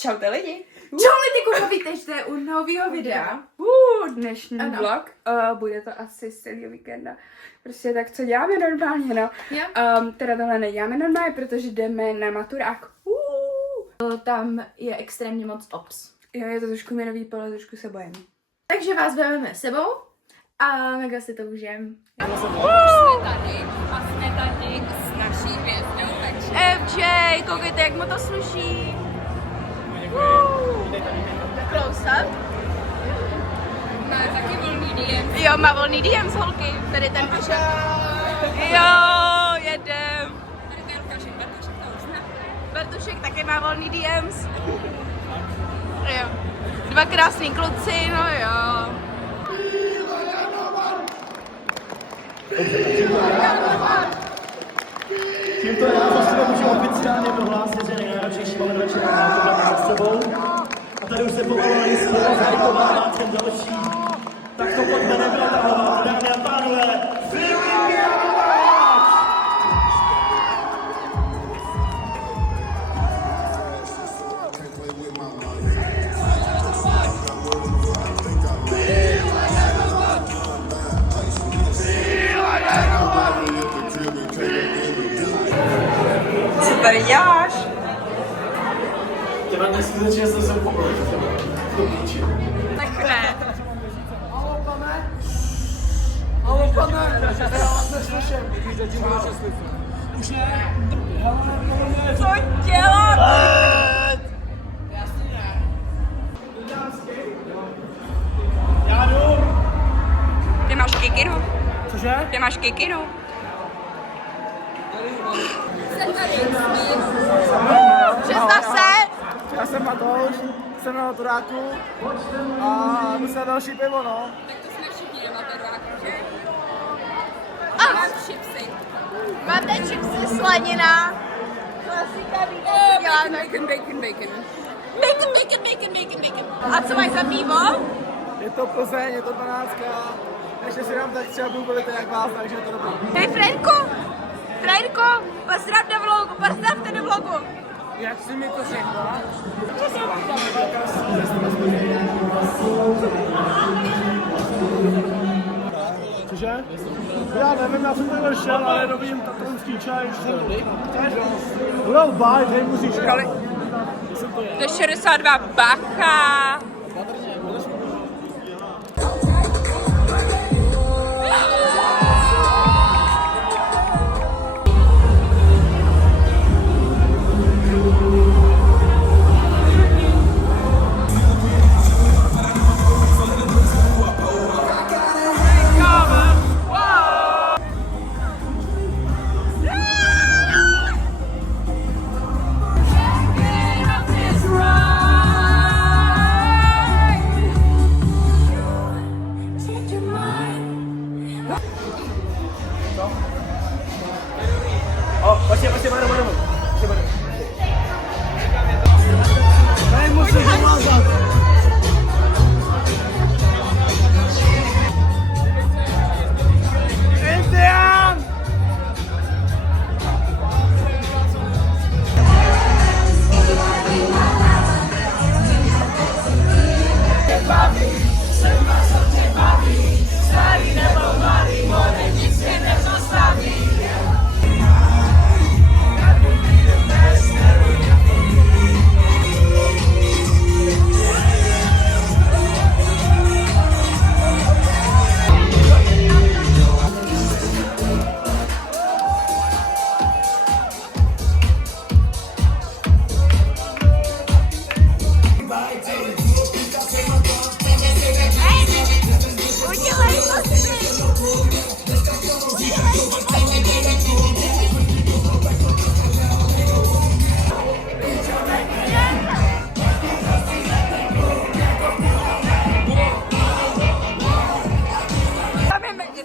Čaute lidi. Čau lidi, kurva, vítejte u nového videa. Dnešní vlog. Bude to asi z celého víkenda. Prostě tak, co děláme normálně, no. Teda tohle neděláme normálně, protože jdeme na maturák. Tam je extrémně moc ops. Jo, je to trošku minový pole, trošku se bojím. Takže vás vezmeme sebou a mega si to užijem. Jsme tady s naší hvězdou, takže... FJ, koukejte, jak mu to sluší. Close up. Má taky volný DM. Jo, má volný DM z holky. Tady ten piše. Jo, jedem. Tady ten Bartušek to už zná. Bartušek taky má volný DMs. Jo. Dva krásný kluci, no jo. Tímto já za můžu oficiálně prohlásit, že nejnáročnější moment večera máme za sebou. A tady už se povolali slovo zajkovává ten další. Tak to pojďme neprotahovat, dámy a pánové. Co tady děláš? Těma dnes skutečně jsem se povolil. Tak ne. Halo pane, já vás neslyším. Už ne. Co děláte? Já jdu. Ty máš kikinu? Cože? Ty máš kikinu? Představ se. Já jsem Matouš, jsem na maturáku a jdu se na další pivo, no. Tak to jsme všichni na maturáku, že? A Mám chipsy. máte chipsy, slanina. Klasika, víte, co děláme. Bacon. Bacon. A co máš za pivo? Je to Plzeň, je to 12. Ještě si dám tak třeba googlit jak vás, takže je to dobrý. Hej, Frérko, pozdravte do vlogu. Jak jsi mi to řekla? Cože? Já nevím, já jsem tady šel, ale dobím tatranský čaj, že jsem dobrý. Budou bájt, hej, musíš. To je 62, bacha. Pojď, tady musíš vymazat. Indian!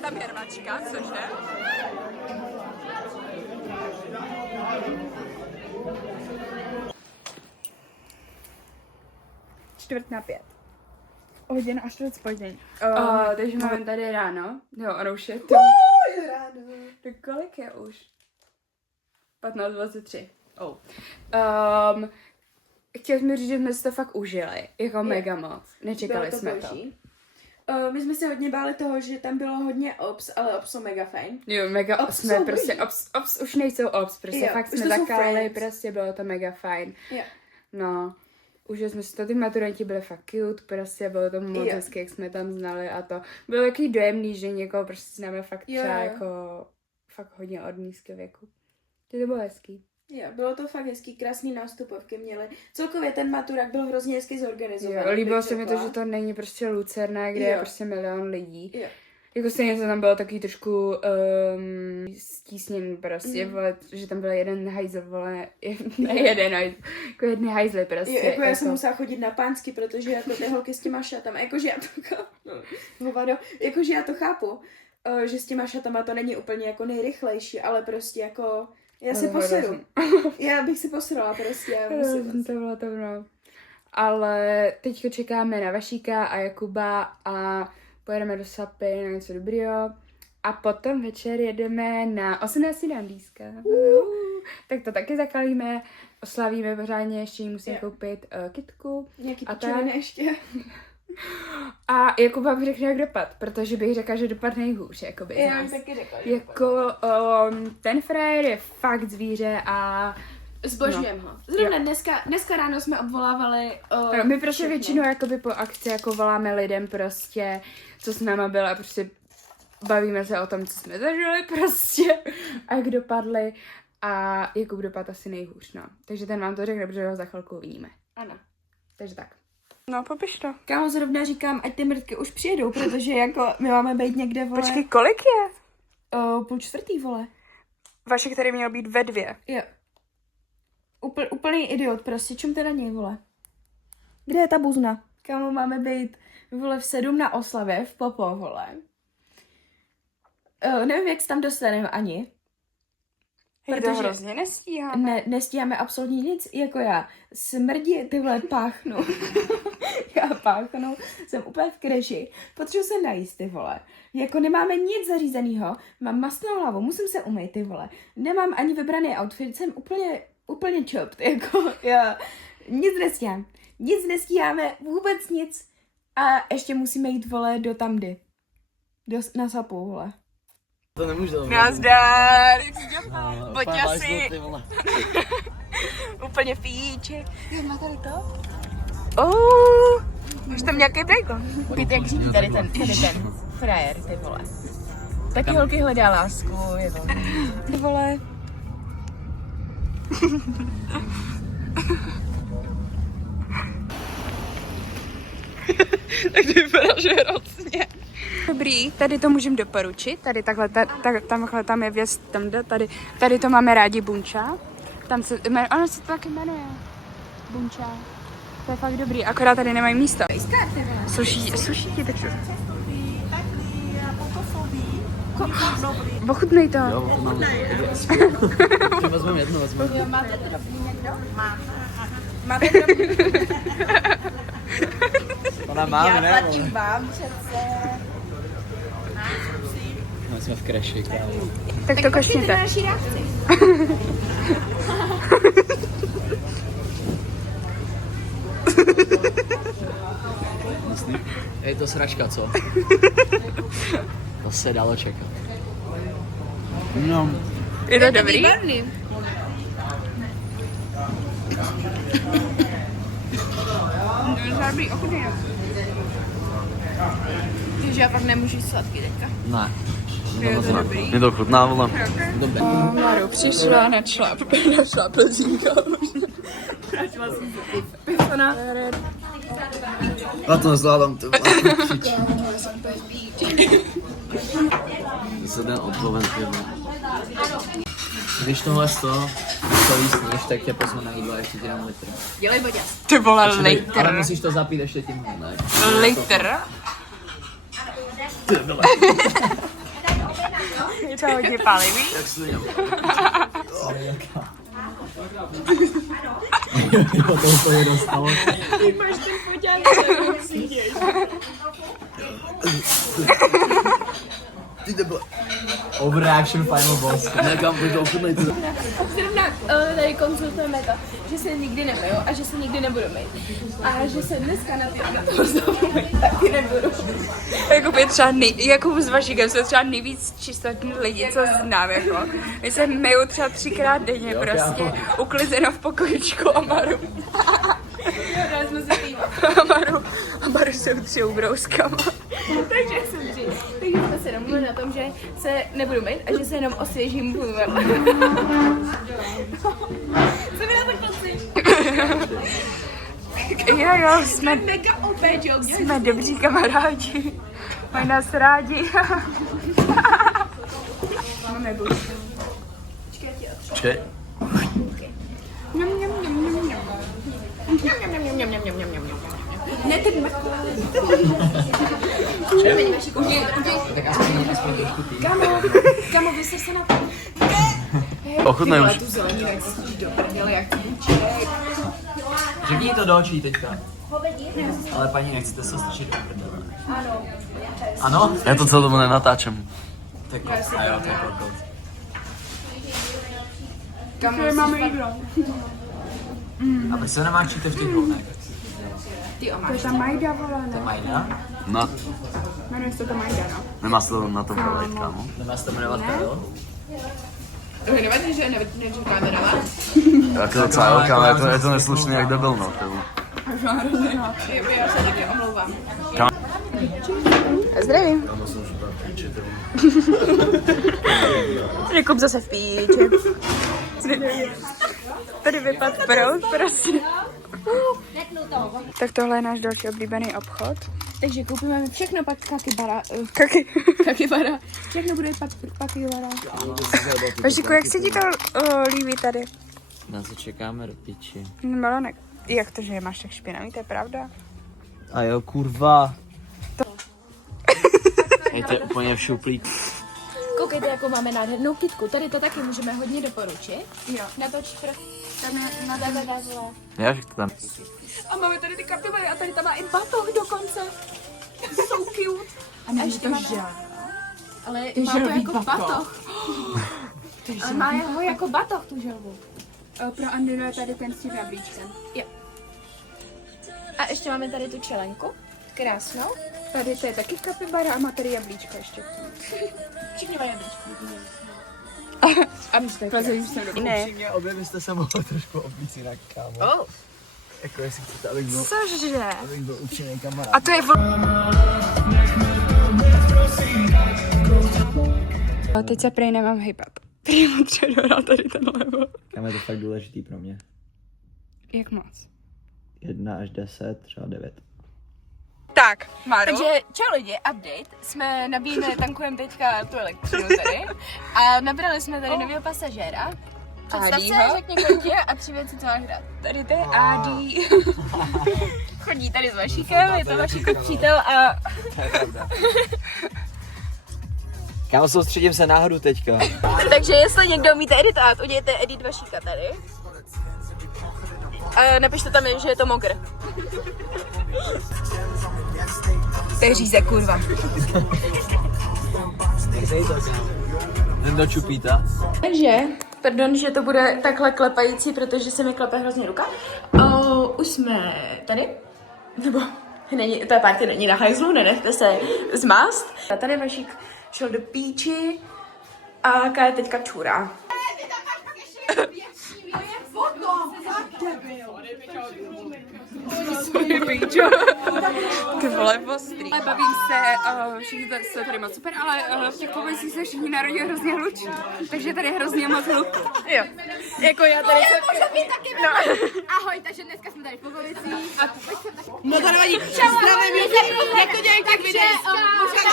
Tam je rvačka, cože? Čtvrt na 5. Hodina a čtvrt zpoždění. Takže máme tady ráno. Jo, ono už je to. Je ráno. Tak kolik je už? 15:23. chtěli jsme říct, že jsme si to fakt užili, jako mega moc. Nečekali jsme to. My jsme se hodně báli toho, že tam bylo hodně ops, ale ops jsou mega fajn. Jo, mega ops jsme prostě, ops už nejsou ops, prostě jo, fakt jsme zakali, friends. prostě bylo to mega fajn. Jo. No, užili jsme si to, ty maturanti byli fakt cute, prostě bylo to moc hezky, jak jsme tam znali a to bylo takový dojemný, že někoho prostě známe fakt třeba jako fakt hodně od nízkého věku. To bylo hezký. Jo, bylo to fakt hezký, krásný nástupovky měli. Celkově ten maturák byl hrozně hezky zorganizovaný. Jo, líbilo se mi to, že to není prostě Lucerna, kde je prostě milion lidí. Jo. Jako stejně to tam bylo takový trošku stísněný prostě, vole, že tam byl jeden hajzl, vole, ne jeden hajzl, jako jedny hajzly prostě. Jo, jako já jsem musela chodit na pánsky, protože jako ty holky s těma šatama, jakože já to chápu, jakože já to chápu, že s těma šatama to není úplně jako nejrychlejší, ale prostě jako, já se poseru. Já bych si posrala prostě. To bylo. Ale teďko čekáme na Vašíka a Jakuba a pojedeme do Sapy na něco dobrýho. A potom večer jedeme na 18. dandýska. Tak to taky zakalíme, oslavíme pořádně, ještě jí musím koupit kytku. Nějaký a pičoviny ještě. A Jakuba bych řekla, jak dopad, protože bych řekla, že dopad nejhůř, jakoby Já bych taky řekla, že jako ten frajer je fakt zvíře a zbožňujeme ho. Zrovna dneska ráno jsme obvolávali my prostě většinou jakoby po akci jako voláme lidem prostě, co s náma bylo a prostě bavíme se o tom, co jsme zažili prostě a jak dopadli a Jakub dopad asi nejhůř, no. Takže ten vám to řekne, protože ho za chvilku uvidíme. Ano. Takže tak. No, popiš to. Kámo, zrovna říkám, ať ty mrtky už přijedou, protože jako my máme být někde, vole. Počkej, kolik je? 3:30, vole. Vašek tady měl být ve 2. Jo. Úplný idiot, prostě, čum teda něj, vole. Kde je ta buzna? Kámo, máme být, vole, v 7 na oslavě, v Popo, vole. Nevím, jak se tam dostaneme ani. Protože to hrozně nestíháme. Nestíháme absolutně nic, jako já. Smrdí, ty vole, páchnu. Já páchnu, jsem úplně v kreši. Potřebuji se najíst, ty vole. Jako nemáme nic zařízeného, mám mastnou hlavu, musím se umýt, ty vole. Nemám ani vybraný outfit, jsem úplně chopped, jako já. Nic nestíháme, vůbec nic. A ještě musíme jít, vole, do tamdy. Na Sapu, vole. To nemůžu. Nazdar! Boťasy! Úplně píče. Má tady to? Máš tam nějaký bacon? Víte, jak řídí tady ten frajer, ty vole. Taky holky hledá lásku, je to. Ty vole. Tak to vypadá, že hrozně. Dobrý, tady to můžeme doporučit, tady takhle, tamhle tam je věc, tady to máme rádi bunča, tam se, ono se to taky jmenuje, bunča, to je fakt dobrý, akorát tady nemají místo. Suší ti tak ochutnej to. Jo, ochutnej. Vezmeme jedno. Jo, máte drobný někdo? Máte drobný? Ona máme, ne? Já platím vám přece. No, jsme v kreši, kámo. Tak to košněte. naší reakci. Je to sračka, co? To se dalo čekat. No. Je to dobrý? Výborný. Takže já pak nemůžu jít sladký teďka. Ne. Mě to chutná, vole. Dobré. Maru přišla, načla plzínka. Načla jsem se pifona. Já to nezvládám, ty vole. Se den odloven, ty vole. Když tohle to lístneš, tak tě pozvu na jídlo a ještě ti dám litr. Dělej bodě. Ty vole, Ale litr. musíš to zapít ještě tím, ne? Litr? Je to hodně pálivý? Jak se to Jo, to úplně dostalo. Máš ten podělek, Ty debile. Overreaction final boss. Nekam, pojď to ochutnej, ty. Zrovna tady konzultujeme to, že se nikdy nemiju a že se nikdy nebudu mít. A že se dneska na toho znovu mít taky nebudu. Jakub je třeba Jakub s Vašíkem jsou třeba nejvíc čistotní lidi, co znám, jako. My se myju třeba 3krát denně, prostě uklizeno v pokojičku a Maru. A Maru se utřou brouskama. Takže jsme se domluvili na tom, že se nebudu mít a že se jenom osvěžím půvem. Co mi na to kluci? Jo, jsme Mega OP joke. jsme dobří kamarádi. Mají nás rádi. Máme buši. Počkej. Ne, ten Kamo, vy jste se na to. Ochutnej už. Tu zeleninu, jak jsi do prdele, jak buček. Řekni to do očí teďka. Ale paní, nechcete se strčit do prdele. Ano. Já to celou dobu nenatáčím. To je kokot. A jo, to je kokot. Kamo, máme jídlo. A vy se nemáčíte v těch hovnech. To je ta Majda, vole, To je ne? Majda. No, Jmenuje se to Majda, no. nemá se to na to provejt, kámo. Nemá se to jmenovat Karel? Nevadí, že neříkáme na vás. Jak to docela jo, kámo, je to neslušný jak debil, no. Já se taky omlouvám. Zdravím. Jakub zase v píči. Tady vypad proud, prosím. Tak tohle je náš další oblíbený obchod. Takže koupíme všechno pak kakibara. Kaky. Kakibara. Všechno bude kakibara. Vašiku, jak se ti to líbí tady? Na co čekáme do piči? Melonek. Jak to, že je máš tak špinavý, to je pravda? A jo, kurva. Je to úplně v šuplíku. Koukejte, jakou máme nádhernou kytku. Tady to taky můžeme hodně doporučit. Jo. Natoč pro... Tam je na tebe. Já že to tam. A máme tady ty kapivary a tady tam má i batoh dokonce. So cute. A ještě má ale má to jako batoh. Ale má ho jako batoh tu želvu. Pro Andinu je tady ten s tím jablíčkem. A ještě máme tady tu čelenku. Krásnou. Tady to je taky kapibara a má tady jablíčko ještě. Všichni mají jablíčko. A plazení jsem dobrý. Ne. Upřímně, obě byste se mohli trošku oblíct jinak, kámo. Oh. Jako jestli chcete, abych byl upřímný kamarád. A to je teď se prej nemám hejbat. Prý potřebuji dohrát tady tenhle bod. Kam je to fakt důležitý pro mě. Jak moc? 1 až 10, třeba 9. Tak, Maru. Takže čau lidi, update. Jsme nabíjeli, tankujeme teďka tu elektřinu tady. A nabrali jsme tady nového pasažéra. Představ Adího. se, řekni kolik je a 3 věci, co máš hrát. Tady to je Adi. Chodí tady s Vašíkem, je to Vašíkov přítel a... To je pravda. Kámo, soustředím se na hru teďka. Takže jestli někdo umíte editovat, udějte edit Vašíka tady. A napište tam, že je to mogr. To je řízek, kurva. Jdem do čupíta. Takže, pardon, že to bude takhle klepající, protože se mi klepe hrozně ruka. Už jsme tady, nebo ta party není na hajzlu, nenechte se zmást. A tady Vašík šel do píči a Ká je teďka čůrá. Ty vole, ostrý. Ale bavím se, všichni tady jsou tady moc super, ale v těch pověcích se všichni narodí hrozně hluční. Takže tady je hrozně moc hluku. Jo, jako já tady jsem... Můžu být taky No. Ahoj, takže dneska jsme tady v Pogovicích. A teď jsem taky... No to nevadí. Zdravím, jak to dělají tak videj. Takže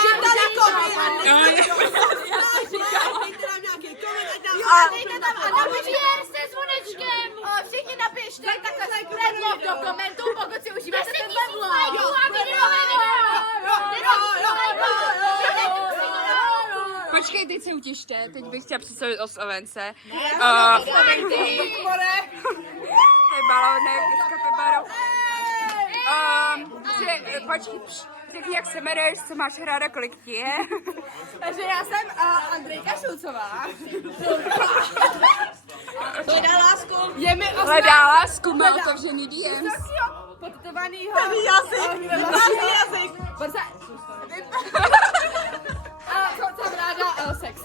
dejte tam a napište se zvonečkem. Všichni napište takhle vlog do komentů, pokud si užíváte tenhle vlog. Počkej, teď se utište, teď bych chtěla představit oslovence. To je balonek s kapibarou. Počkej, řekni, jak se jmenuješ, co máš ráda, kolik ti je. Takže já jsem Andrejka Šulcová. Hledá lásku, má otevřený DMs. Podtovanýho. Jazyk. A co jsem ráda? Sex.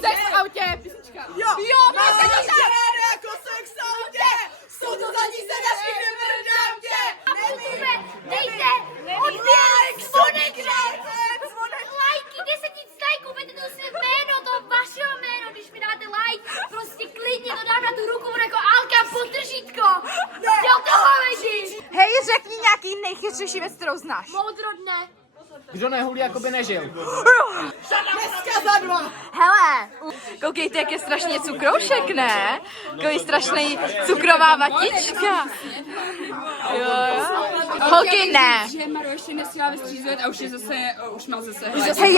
Sex v autě, písnička. Jo, prostě jako sex v autě. Jsou to zadní sedačky, kde mrdám tě. Dejte odběr, zvonek, lajky, 10 000 lajků, vete to si jméno, to vašeho jméno, když mi dáte like, prostě klidně to dám na tu ruku jako Alka podržítko. Jo, toho vidíš. Hej, řekni nějaký nejchytřejší věc, kterou znáš. Moudro dne. Kdo nehulí, jako by nežil. Dneska za 2. Hele, koukejte, jak je strašně cukroušek, ne? Takový strašný cukrová vatička. Jo. Holky, ne. Že Maru ještě nestěla vystřízet a už je zase, už má zase Hej,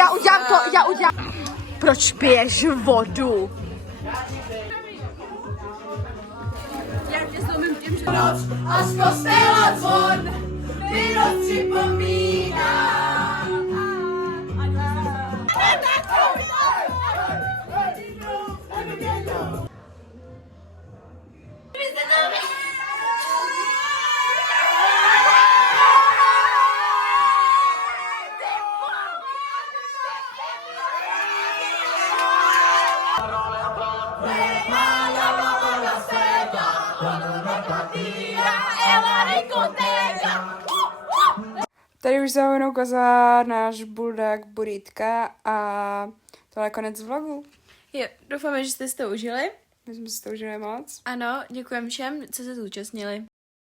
já udělám. Proč piješ vodu? A z kostela zvon mi noc připomíná. Tady už za hojnou koza náš buldak Burítka a tohle je konec vlogu. Jo, doufáme, že jste si to užili. My jsme si to užili moc. Ano, děkujeme všem, co se zúčastnili.